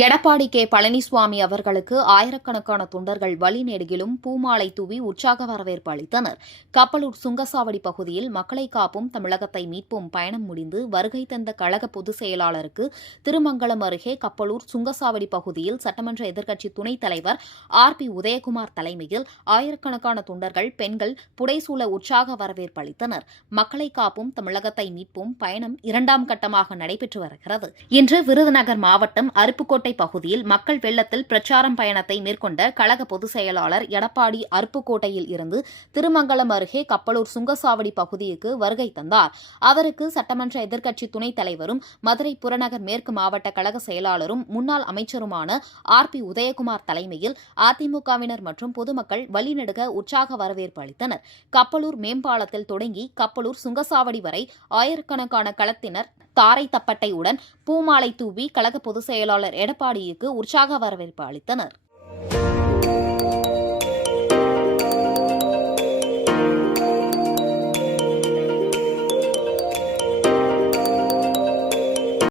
Edappadi K. Palaniswami அவர்களுக்கு ஆயிரக்கணக்கான தொண்டர்கள் வழிநெடுகிலும் பூமாலை தூவி உற்சாக வரவேற்பு அளித்தனர். கப்பலூர் சுங்கசாவடி பகுதியில் மக்களை காப்போம் தமிழகத்தை மீட்போம் பயணம் முடிந்து வருகை தந்த கழக பொதுச் செயலாளருக்கு திருமங்கலம் அருகே கப்பலூர் சுங்கசாவடி பகுதியில் சட்டமன்ற எதிர்க்கட்சி துணைத் தலைவர் ஆர். உதயகுமார் தலைமையில் ஆயிரக்கணக்கான தொண்டர்கள், பெண்கள் புடைசூழ உற்சாக வரவேற்பு அளித்தனர். மக்களை காப்போம் தமிழகத்தை மீட்போம் பயணம் 2ஆம் கட்டமாக நடைபெற்று வருகிறது. இன்று விருதுநகர் மாவட்டம் அருப்புக்கோட்டை பகுதியில் மக்கள் வெள்ளத்தில் பிரச்சாரம் பயணத்தை மேற்கொண்ட கழக பொதுச் செயலாளர் எடப்பாடி அருப்புக்கோட்டையில் இருந்து திருமங்கலம் அருகே கப்பலூர் சுங்கசாவடி பகுதிக்கு வருகை தந்தார். அவருக்கு சட்டமன்ற எதிர்க்கட்சி துணைத் தலைவரும் மதுரை புறநகர் மேற்கு மாவட்ட கழக செயலாளரும் முன்னாள் அமைச்சருமான ஆர். உதயகுமார் தலைமையில் அதிமுகவினர் மற்றும் பொதுமக்கள் வழிநெடுக உற்சாக வரவேற்பு அளித்தனர். கப்பலூர் மேம்பாலத்தில் தொடங்கி கப்பலூர் சுங்கசாவடி வரை ஆயிரக்கணக்கான களத்தினர் தாரை தப்பட்டையுடன் பூமாலை தூவி கழக பொதுச் செயலாளர் எடப்பாடிக்கு உற்சாக வரவேற்பு அளித்தனர்.